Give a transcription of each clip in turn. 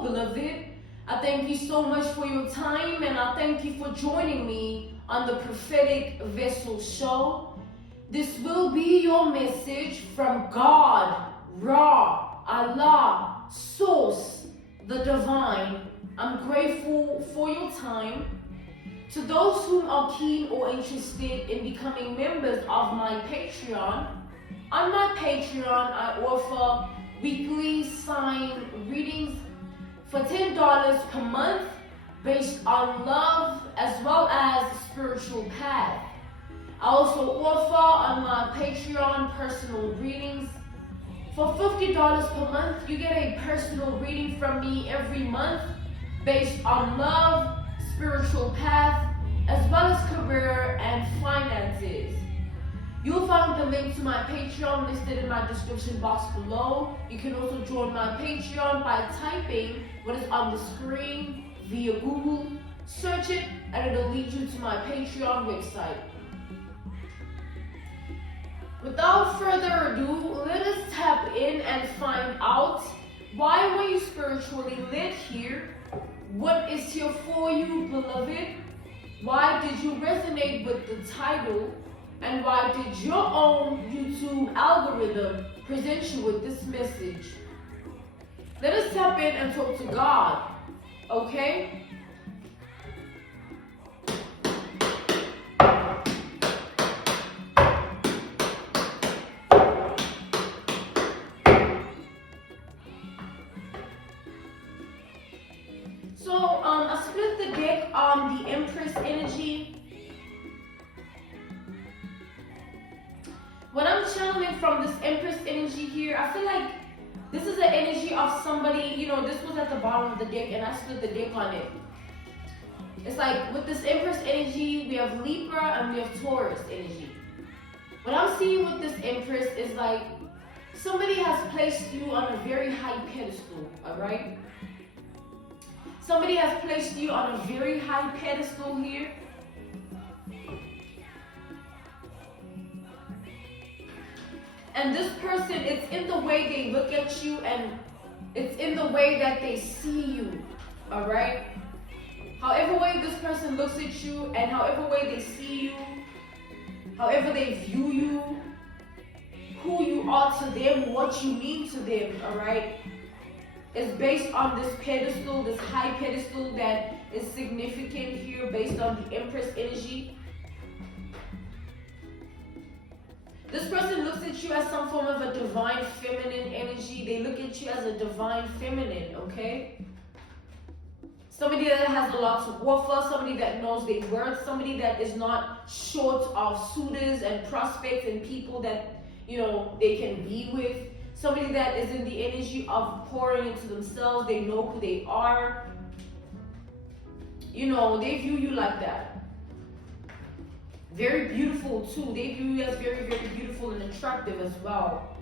Hello, beloved. I thank you so much for your time, and I thank you for joining me on the Prophetic Vessel Show. This will be your message from God, Ra, Allah, Source, the Divine. I'm grateful for your time. To those who are keen or interested in becoming members of my Patreon, on my Patreon I offer weekly sign readings for $10 per month based on love as well as spiritual path. I also offer on my Patreon personal readings. For $50 per month, you get a personal reading from me every month based on love, spiritual path, as well as career and finances. You'll find the link to my Patreon listed in my description box below. You can also join my Patreon by typing what is on the screen via Google. Search it and it'll lead you to my Patreon website. Without further ado, let us tap in and find out, why were you spiritually led here? What is here for you, beloved? Why did you resonate with the title? And why did your own YouTube algorithm present you with this message? Let us tap in and talk to God, okay? So, I split the deck on the Empress energy. When I'm channeling from this Empress energy here, I feel like this is the energy of somebody, this was at the bottom of the deck and I split the deck on it. It's like with this Empress energy, we have Libra and we have Taurus energy. What I'm seeing with this Empress is like somebody has placed you on a very high pedestal, alright? Somebody has placed you on a very high pedestal here. And this person, it's in the way they look at you and it's in the way that they see you, all right? However way this person looks at you and however way they see you, however they view you, who you are to them, what you mean to them, all right? Is based on this pedestal, this high pedestal that is significant here based on the Empress energy. This person looks at you as some form of a divine feminine energy. They look at you as a divine feminine, okay? Somebody that has a lot to offer, somebody that knows their worth, somebody that is not short of suitors and prospects and people that, they can be with. Somebody that is in the energy of pouring into themselves. They know who they are. They view you like that. Very beautiful too. They view you as very, very beautiful and attractive as well.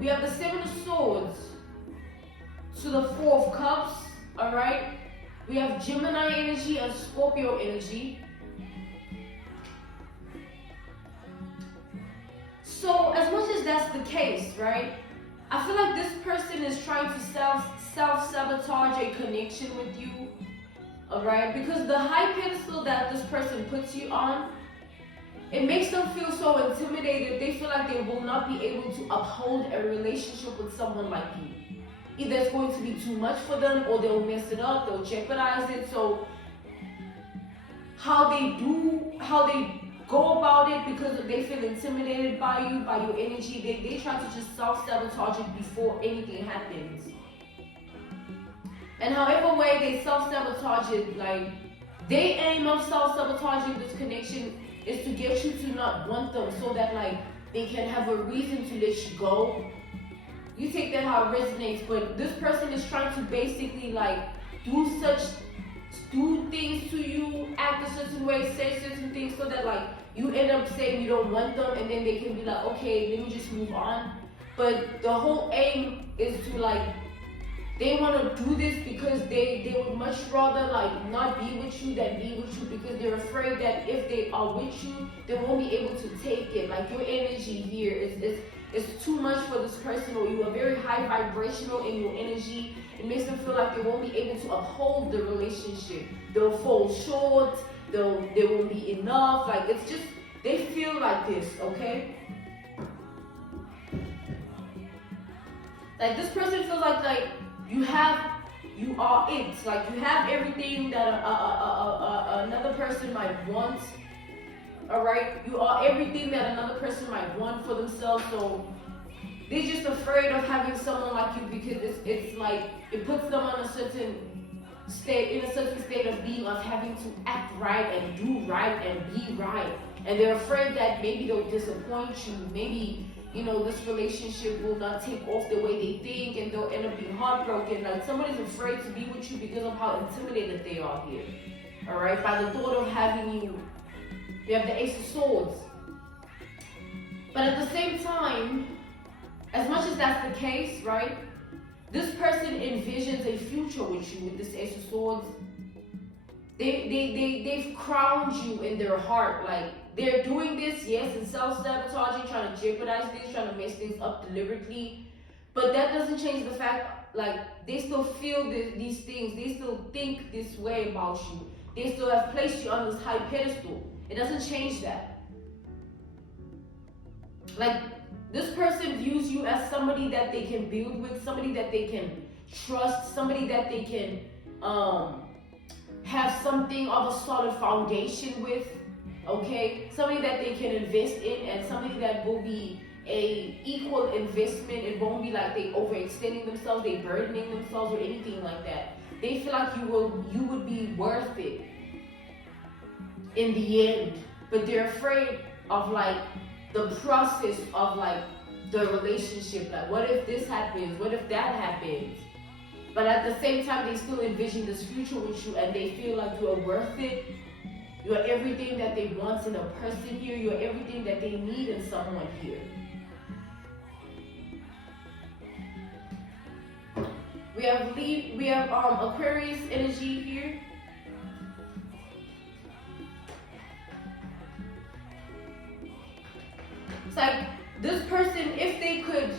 We have the Seven of Swords to the Four of Cups, alright? We have Gemini energy and Scorpio energy. So as much as that's the case, right? I feel like this person is trying to self-sabotage a connection with you. Alright, because the high pedestal that this person puts you on, it makes them feel so intimidated. They feel like they will not be able to uphold a relationship with someone like you. Either it's going to be too much for them or they'll mess it up, they'll jeopardize it. So how they go about it, because they feel intimidated by you, by your energy, they try to just self-sabotage it before anything happens. And however way they self-sabotage it, like, their aim of self-sabotaging this connection is to get you to not want them so that, like, they can have a reason to let you go. You take that how it resonates, but this person is trying to basically, like, do things to you, act a certain way, say certain things so that, like, you end up saying you don't want them and then they can be like, okay, let me just move on. But the whole aim is to, like, they want to do this because they would much rather, like, not be with you than be with you, because they're afraid that if they are with you, they won't be able to take it. Like, your energy here is it's too much for this person, or you are very high vibrational in your energy. It makes them feel like they won't be able to uphold the relationship. They'll fall short. There won't be enough. Like, it's just, they feel like this, okay? Like, this person feels like you are it. Like, you have everything that another person might want. All right, you are everything that another person might want for themselves. So they're just afraid of having someone like you, because it's like it puts them on a certain state, of being, of having to act right and do right and be right. And they're afraid that maybe they'll disappoint you. Maybe, you know, this relationship will not take off the way they think, and they'll end up being heartbroken. Like, somebody's afraid to be with you because of how intimidated they are here. All right, by the thought of having you. You have the Ace of Swords. But at the same time, as much as that's the case, right? This person envisions a future with you with this Ace of Swords. They've crowned you in their heart. Like, they're doing this, yes, and self-sabotaging, trying to jeopardize things, trying to mess things up deliberately. But that doesn't change the fact, like, they still feel these things. They still think this way about you. They still have placed you on this high pedestal. It doesn't change that. Like, this person views you as somebody that they can build with, somebody that they can trust, somebody that they can have something of a solid foundation with, okay? Somebody that they can invest in, and somebody that will be a equal investment. It won't be like they overextending themselves, they burdening themselves or anything like that. They feel like you would be worth it in the end, but they're afraid of like the process of like the relationship. Like, what if this happens? What if that happens? But at the same time, they still envision this future with you, and they feel like you are worth it. You are everything that they want in a person here. You are everything that they need in someone here. We have Aquarius energy here. It's like this person, if they could,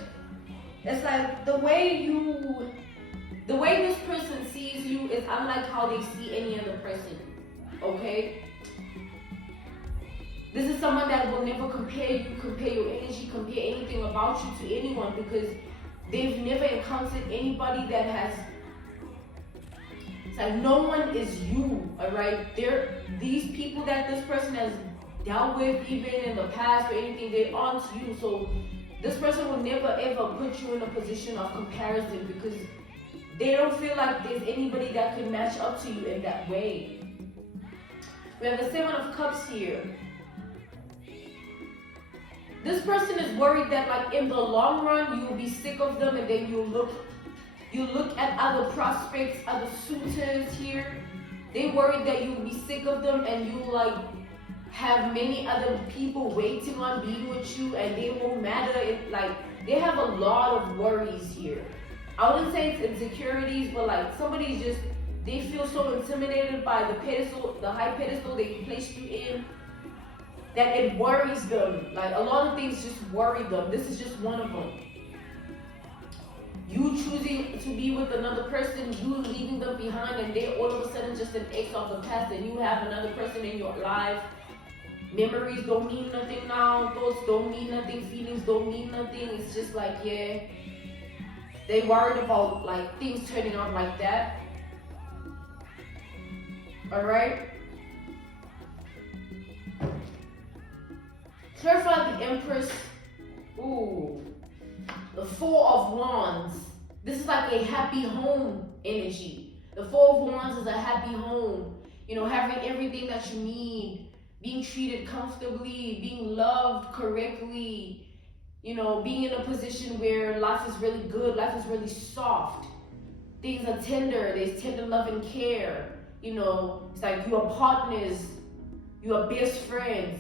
it's like the way this person sees you is unlike how they see any other person, okay? This is someone that will never compare you, compare your energy, compare anything about you to anyone, because they've never encountered anybody that has, it's like no one is you, all right? These people that this person has dealt with, even in the past or anything, they aren't you. So this person will never ever put you in a position of comparison, because they don't feel like there's anybody that could match up to you in that way. We have the Seven of Cups here. This person is worried that, like, in the long run, you will be sick of them, and then you look at other prospects, other suitors here. They worried that you will be sick of them, and you like have many other people waiting on being with you, and they won't matter. Like, they have a lot of worries here. I wouldn't say it's insecurities, but like somebody's just, they feel so intimidated by the pedestal, the high pedestal they placed you in, that it worries them. Like, a lot of things just worry them. This is just one of them. You choosing to be with another person, you leaving them behind, and they're all of a sudden just an ex of the past, and you have another person in your life. Memories don't mean nothing now. Thoughts don't mean nothing. Feelings don't mean nothing. It's just like, yeah, they worried about like things turning out like that. All right. Clarify the Empress. Ooh, the Four of Wands. This is like a happy home energy. The Four of Wands is a happy home. You know, having everything that you need. Being treated comfortably, being loved correctly, you know, being in a position where life is really good, life is really soft. Things are tender, there's tender love and care. You know, it's like you are partners, you are best friends.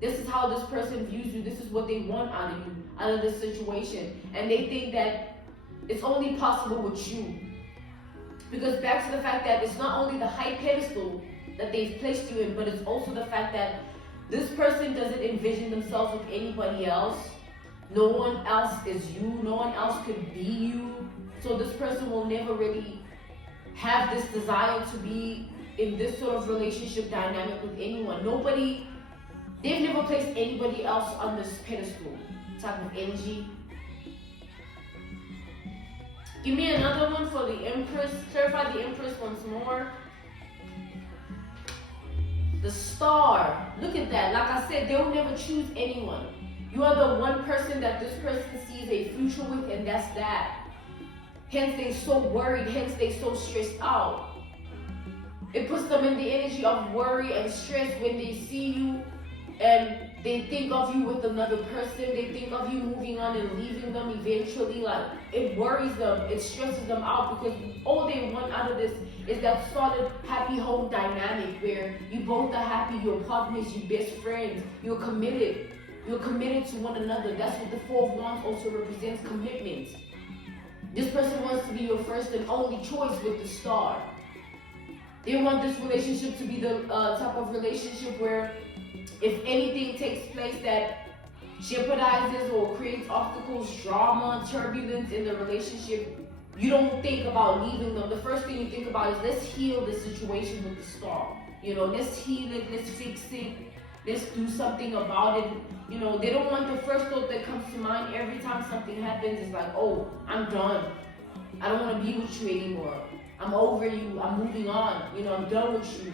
This is how this person views you. This is what they want out of you, out of this situation. And they think that it's only possible with you. Because back to the fact that it's not only the high pedestal that they've placed you in, but it's also the fact that this person doesn't envision themselves with anybody else. No one else is you. No one else could be you. So this person will never really have this desire to be in this sort of relationship dynamic with anyone. They've never placed anybody else on this pedestal type of energy. Give me another one for the Empress. Clarify the Empress once more. The Star. Look at that. Like I said, they will never choose anyone. You are the one person that this person sees a future with, and that's that. Hence they're so worried, hence they're so stressed out. It puts them in the energy of worry and stress when they see you and they think of you with another person. They think of you moving on and leaving them eventually. Like, it worries them, it stresses them out, because all they want out of this is that solid, happy home dynamic where you both are happy, you're partners, you're best friends, you're committed. You're committed to one another. That's what the Four of Wands also represents, commitment. This person wants to be your first and only choice with the Star. They want this relationship to be the type of relationship where if anything takes place that jeopardizes or creates obstacles, drama, turbulence in the relationship, you don't think about leaving them. The first thing you think about is, let's heal the situation with the Star. Let's heal it, let's fix it, let's do something about it. They don't want the first thought that comes to mind every time something happens is like, oh, I'm done. I don't want to be with you anymore. I'm over you. I'm moving on. I'm done with you.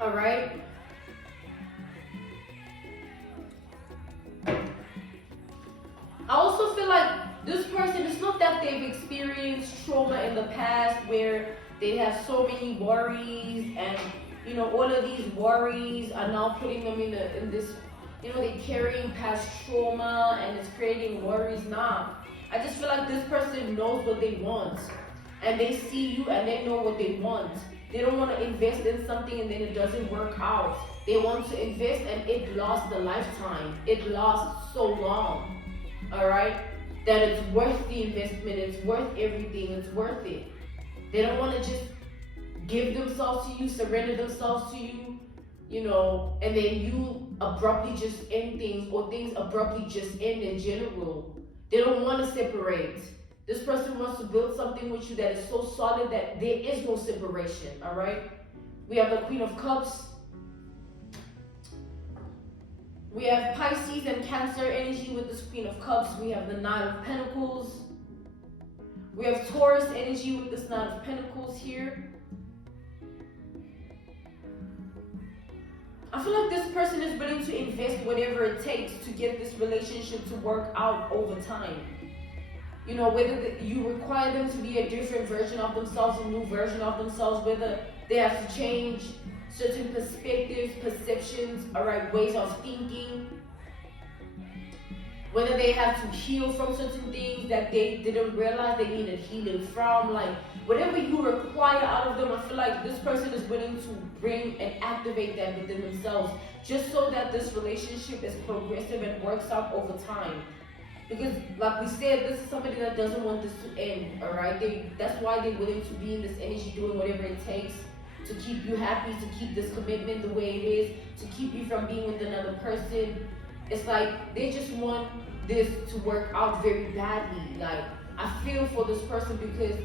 All right? I also feel like this person, it's not that they've experienced trauma in the past where they have so many worries and all of these worries are now putting them in this, they're carrying past trauma and it's creating worries. Nah, I just feel like this person knows what they want and they see you and they know what they want. They don't want to invest in something and then it doesn't work out. They want to invest and it lasts a lifetime. It lasts so long, all right, that it's worth the investment. It's worth everything. It's worth it. They don't want to just give themselves to you, surrender themselves to you, and then you abruptly just end things, or things abruptly just end in general. They don't want to separate. This person wants to build something with you that is so solid that there is no separation, all right? We have the Queen of Cups. We have Pisces and Cancer energy with this Queen of Cups. We have the Nine of Pentacles. We have Taurus energy with this Nine of Pentacles here. I feel like this person is willing to invest whatever it takes to get this relationship to work out over time. Whether you require them to be a different version of themselves, a new version of themselves, whether they have to change certain perspectives, perceptions, all right, ways of thinking, whether they have to heal from certain things that they didn't realize they needed healing from, like whatever you require out of them, I feel like this person is willing to bring and activate that within themselves, just so that this relationship is progressive and works out over time. Because like we said, this is somebody that doesn't want this to end, all right? That's why they're willing to be in this energy, doing whatever it takes to keep you happy, to keep this commitment the way it is, to keep you from being with another person. It's like they just want this to work out very badly. Like, I feel for this person because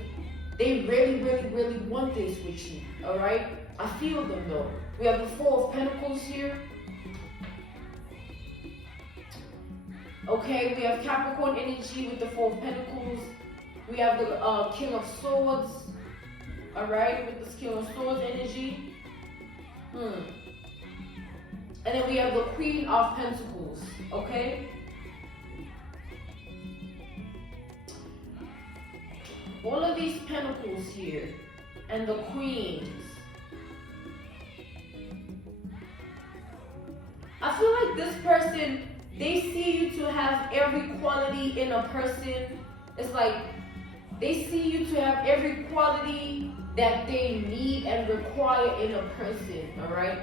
they really, really, really want this with you, all right? I feel them though. We have the Four of Pentacles here. Okay, we have Capricorn energy with the Four of Pentacles. We have the King of Swords, all right, with this King of Swords energy. And then we have the Queen of Pentacles, okay? All of these pentacles here and the queens. I feel like this person, they see you to have every quality in a person. It's like they see you to have every quality that they need and require in a person, all right?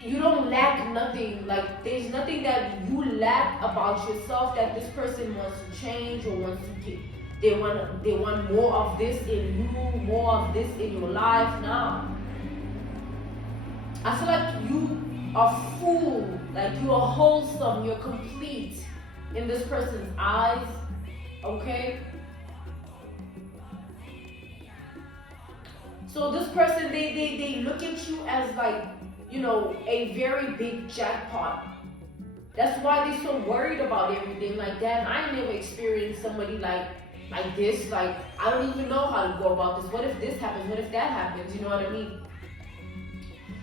You don't lack nothing. Like, there's nothing that you lack about yourself that this person wants to change or wants to get. They want more of this in you, more of this in your life now. I feel like are full, like you are wholesome, you're complete in this person's eyes, okay? So this person, they look at you as like, you know, a very big jackpot. That's why they're so worried about everything. Like, damn, I never experienced somebody like this. Like, I don't even know how to go about this. What if this happens? What if that happens? You know what I mean?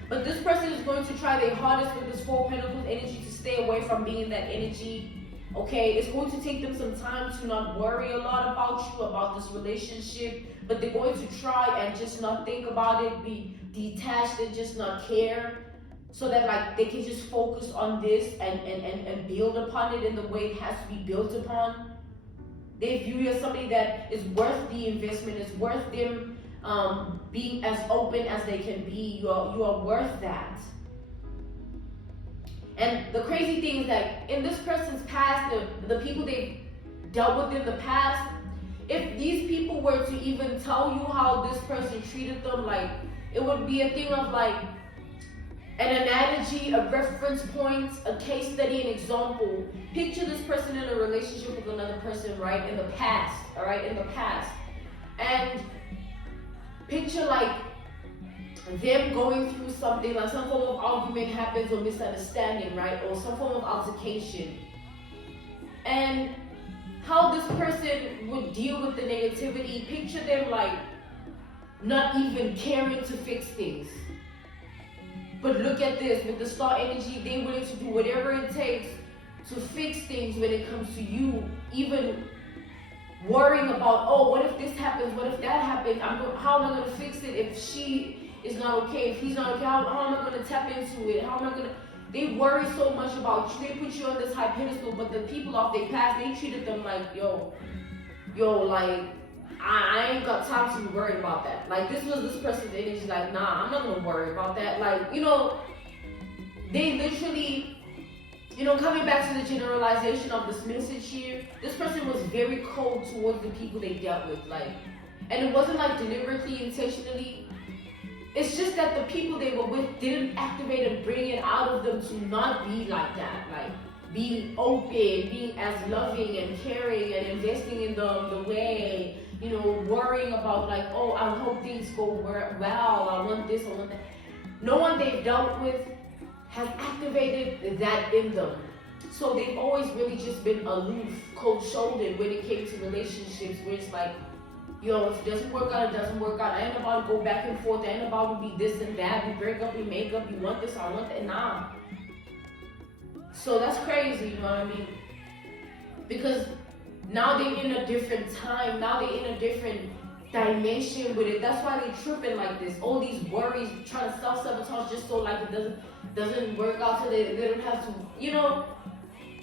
But this person is going to try their hardest with this Four of Pentacles energy to stay away from being that energy. Okay, it's going to take them some time to not worry a lot about you, about this relationship, but they're going to try and just not think about it, be detached and just not care, so that like they can just focus on this and build upon it in the way it has to be built upon. They view you as somebody that is worth the investment, is worth them being as open as they can be. You are worth that. And the crazy thing is that in this person's past, the people they've dealt with in the past, if these people were to even tell you how this person treated them, like, it would be a thing of like an analogy, a reference point, a case study, an example. Picture this person in a relationship with another person, right, in the past, all right, in the past. And picture like them going through something, like some form of argument happens or misunderstanding, right? Or some form of altercation. And how this person would deal with the negativity, picture them like not even caring to fix things. But look at this, with the star energy, they're willing to do whatever it takes to fix things when it comes to you, even worrying about, oh, what if this happens? What if that happens? How am I going to fix it if she is not okay? If he's not okay, how am I going to tap into it? How am I going to... They worry so much about you. They put you on this high pedestal, but the people of their past, they treated them like, yo, like, I ain't got time to be worried about that. Like, this was this person's energy, like, nah, I'm not going to worry about that. Like, you know, they literally... You know, coming back to the generalization of this message here, this person was very cold towards the people they dealt with, like, and it wasn't like deliberately, intentionally. It's just that the people they were with didn't activate and bring it out of them to not be like that, like being open, being as loving and caring and investing in them the way, you know, worrying about like, oh, I hope things go well, I want this, I want that. No one they've dealt with has activated that in them. So they've always really just been aloof, cold-shouldered when it came to relationships, where it's like, yo, if it doesn't work out, it doesn't work out. I ain't about to go back and forth. I ain't about to be this and that. We break up, we make up. You want this, I want that. Nah. So that's crazy, you know what I mean? Because now they're in a different time. Now they're in a different dimension with it. That's why they're tripping like this. All these worries, trying to self-sabotage just so like it doesn't work out, so they don't have to, you know,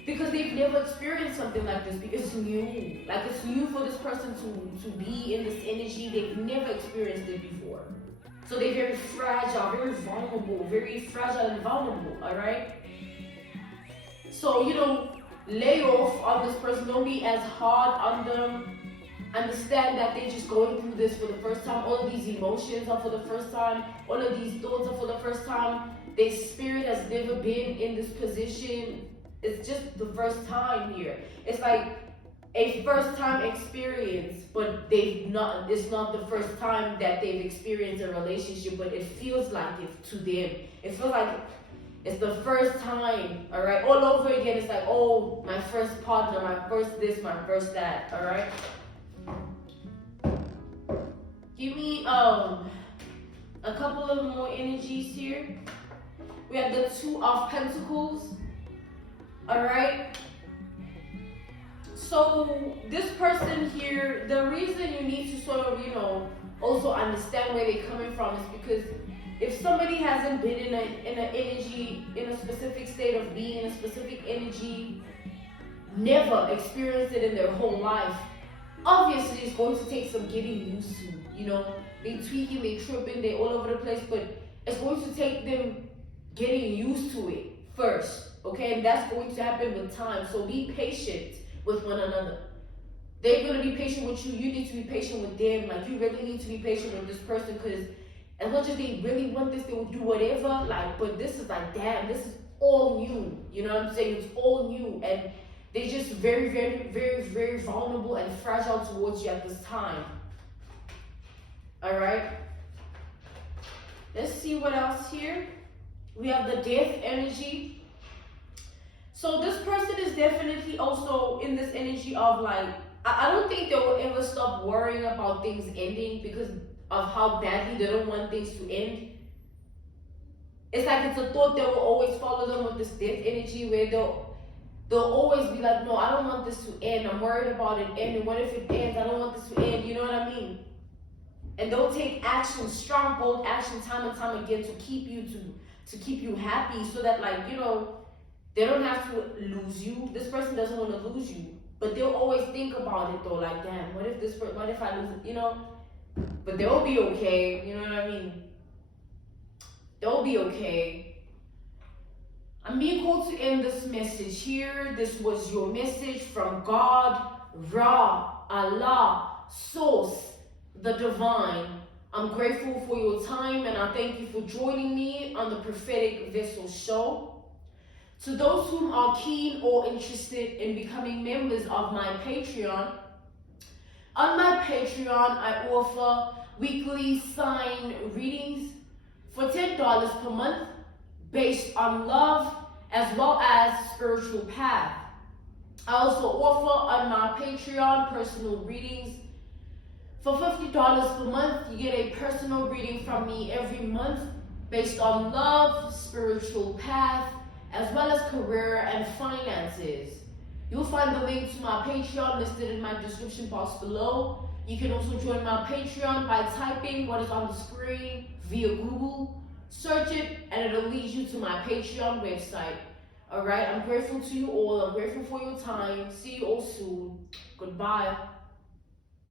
because they've never experienced something like this. Because it's new. Like, it's new for this person to be in this energy. They've never experienced it before. So they're very fragile, very vulnerable, very fragile and vulnerable, all right? So, you know, lay off on this person. Don't be as hard on them. Understand that they're just going through this for the first time. All of these emotions are for the first time. All of these thoughts are for the first time. Their spirit has never been in this position. It's just the first time here. It's like a first time experience, but it's not the first time that they've experienced a relationship, but it feels like it to them. It feels like it's the first time, all right? All over again, it's like, oh, my first partner, my first this, my first that, all right? Give me a couple of more energies here. We have the Two of Pentacles. All right. So this person here, the reason you need to sort of, you know, also understand where they're coming from is because if somebody hasn't been in an energy, in a specific state of being, in a specific energy, never experienced it in their whole life, obviously it's going to take some getting used to. You know, they tweaking, they tripping, they all over the place, but it's going to take them getting used to it first, okay? And that's going to happen with time. So be patient with one another. They're going to be patient with you. You need to be patient with them. Like, you really need to be patient with this person, because As much as they really want this, they will do whatever. Like, but this is like, damn, this is all new. You know what I'm saying? It's all new, and they're just very, very, very, very vulnerable and fragile towards you at this time. All right. Let's see what else here. We have the death energy. So this person is definitely also in this energy of like, I don't think they will ever stop worrying about things ending because of how badly they don't want things to end. It's like it's a thought that will always follow them with this death energy where they'll always be like, no, I don't want this to end. I'm worried about it ending. What if it ends? I don't want this to end. You know what I mean? And they'll take action, strong, bold action, time and time again to keep you happy, so that, like, you know, they don't have to lose you. This person doesn't want to lose you, but they'll always think about it though. Like, damn, what if I lose it? You know, but they'll be okay. You know what I mean? They'll be okay. I'm being called to end this message here. This was your message from God, Ra, Allah, Source, the Divine. I'm grateful for your time, and I thank you for joining me on the Prophetic Vessel Show. To those who are keen or interested in becoming members of my Patreon, on my Patreon I offer weekly sign readings for $10 per month based on love as well as spiritual path. I also offer on my Patreon personal readings. For $50 per month, you get a personal reading from me every month based on love, spiritual path, as well as career and finances. You'll find the link to my Patreon listed in my description box below. You can also join my Patreon by typing what is on the screen via Google. Search it and it'll lead you to my Patreon website. Alright, I'm grateful to you all. I'm grateful for your time. See you all soon. Goodbye.